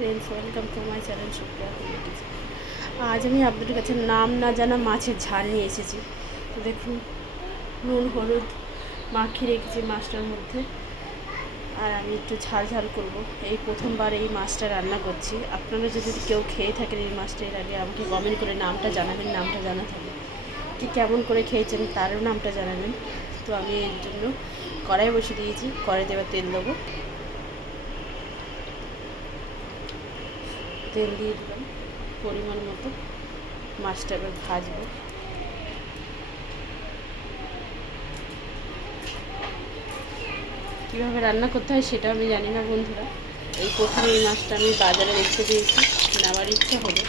Friends, welcome to my channel Supriya committees. আজ আমি আপনাদের কাছে নাম না জানা মাছের ঝাল নিয়ে এসেছি। তো দেখুন, নুন হলুদ মাখিয়ে রেখেছি মাছটার মধ্যে, আর আমি একটু ঝাল ঝাল করব। এই প্রথমবার এই মাছটা রান্না করছি। আপনারা যদি কেউ খেয়ে থাকেন এই মাছটা এর আগে, আমাকে কমেন্ট করে নামটা জানাবেন। নামটা জানা থাকবে কি কেমন করে খেয়েছেন তারও নামটা জানাবেন। তো আমি এর জন্য কড়াই বসে দিয়েছি। কড়াইতে এবার তেল দেবো। তেল দিয়ে দিলাম পরিমাণ মতো। মাছটা এবার ভাজবো। কীভাবে রান্না করতে হয় সেটা আমি জানি না বন্ধুরা। এই প্রথমে এই মাছটা আমি বাজারে দেখতে পেয়েছি, নেওয়ার ইচ্ছা হলো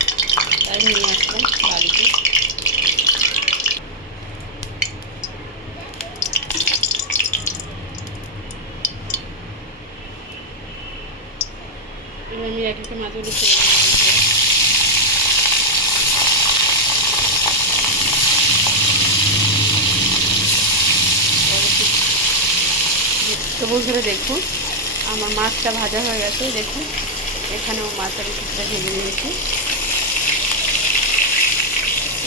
তাই নিয়ে আসলাম বাড়িতে। এবার আমি এক একটা মাছগুলো ছেড়ে দেবো। তো বন্ধুরা দেখুন, আমার মাছটা ভাজা হয়ে গেছে। দেখুন এখানেও মাছ আমি কিছুটা ভেজে নিয়েছি।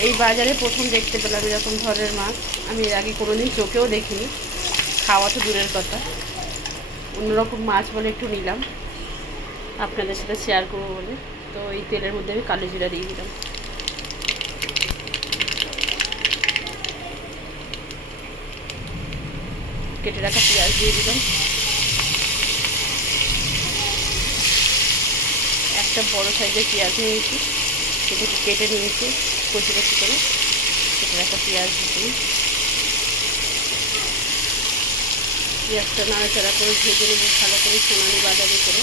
এই বাজারে প্রথম দেখতে পেলাম এরকম ধরনের মাছ। আমি এর আগে কোনোদিন চোখেও দেখিনি, খাওয়া তো দূরের কথা। অন্যরকম মাছ বলে একটু নিলাম, আপনাদের সাথে শেয়ার করবো বলে। তো এই তেলের মধ্যে আমি কালো জিরা দিয়ে দিলাম। কেটে রাখা পেঁয়াজ দিয়ে দিলাম। একটা বড় সাইজের পেঁয়াজ নিয়েছি, সেটাকে কেটে নিয়েছি কচি কচি করে। কেটে রাখা পেঁয়াজ দিয়ে পেঁয়াজটা নাড়াচাড়া করে ভেজে নেব ভালো করে, সোনালি বাদামি করে।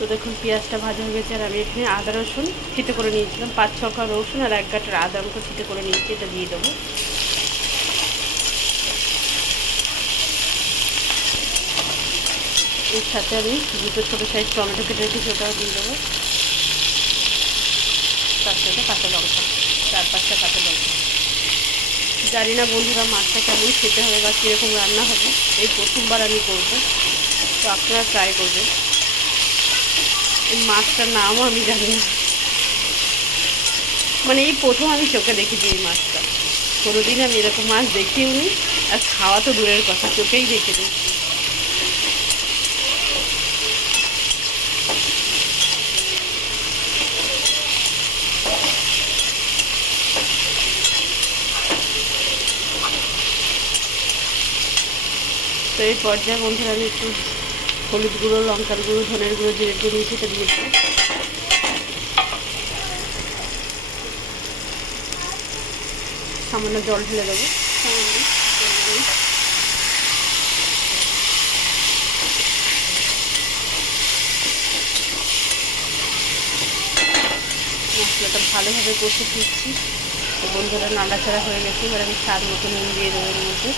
তো দেখুন পেঁয়াজটা ভাজা হয়ে গেছে। আর আমি এখানে আদা রসুন ছিটে করে নিয়েছিলাম, 5-6 কোয়া রসুন আর 1 গাঁটের আদা আমাকে ছিটে করে নিয়েছি, এটা দিয়ে দেবো। এর সাথে আমি 2টো ছোটো সাইজ টমেটো কেটে রেখেছি, ওটাও দিয়ে দেবো। তার সাথে কাঁচা লঙ্কা, 4-5টা কাঁচা লঙ্কা। জানি না বন্ধুরা মাছটা কেমন খেতে হবে বা কীরকম রান্না হবে, এই প্রথমবার আমি করবো। তো আপনারা ট্রাই করবেন। এই মাছটার নামও আমি জানি না, মানে এই প্রথম আমি চোখে দেখেছি এই মাছটা। কোনোদিন আমি এরকম মাছ দেখিও নি, আর খাওয়া তো দূরের কথা, চোখেই দেখেছি। তো এই পর্যায়ে বন্ধুরা আমি একটু হলুদ গুঁড়ো, লঙ্কার গুঁড়ো, ধনের গুঁড়ো, জিরের গুঁড়ো নিয়েছি, এটা দিয়ে দেবো। সামান্য জল ঢেলে দেবো। মশলাটা ভালোভাবে কষে দিচ্ছি। তো বন্ধুরা নাড়াচাড়া হয়ে গেছে। এবার আমি স্বাদ মতো নুন দিয়ে দেবো এর মধ্যে।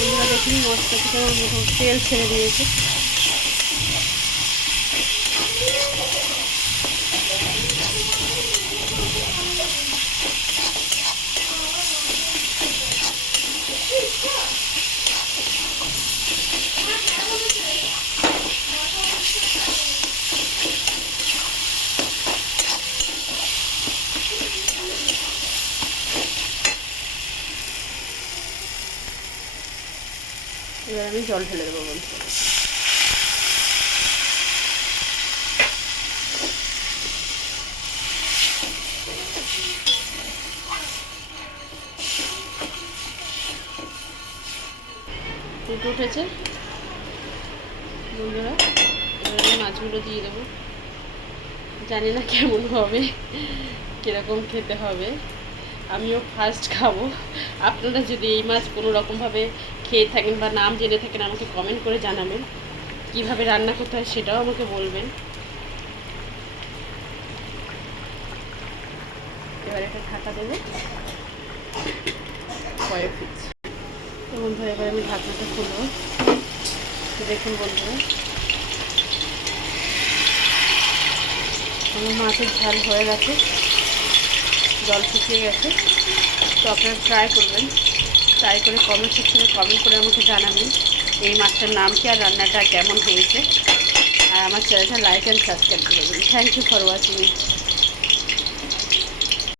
বন্ধুরা দেখুন মশলা থেকে আমার মতো তেল ছেড়ে দিয়েছে। এবার আমি জল ঢেলে দেবো বন্ধুরা। ফুটে উঠেছে বন্ধুরা, এবার আমি মাছগুলো দিয়ে দেবো। জানি না কেমন হবে, কীরকম খেতে হবে, আমিও ফার্স্ট খাবো। আপনারা যদি এই মাছ কোনো রকমভাবে খেয়ে থাকেন বা নাম জেনে থাকেন, আমাকে কমেন্ট করে জানাবেন। কীভাবে রান্না করতে হয় সেটাও আমাকে বলবেন। এবার এটা ঢাকা দেবো কয়েক পিস। তো বন্ধুরা এবার আমি ঢাকনাটা খুলবো। তো দেখুন বন্ধুরা আমার মাছের ঝাল হয়ে গেছে, জল শুকিয়ে গেছে। তো আপনারা ট্রাই করবেন, ট্রাই করে কমেন্ট সেকশনে কমেন্ট করে আমাকে জানাবেন এই মাছটার নাম কি আর রান্নাটা কেমন হয়েছে। আর আমার চ্যানেলটা লাইক অ্যান্ড সাবস্ক্রাইব করবেন। Thank you for watching.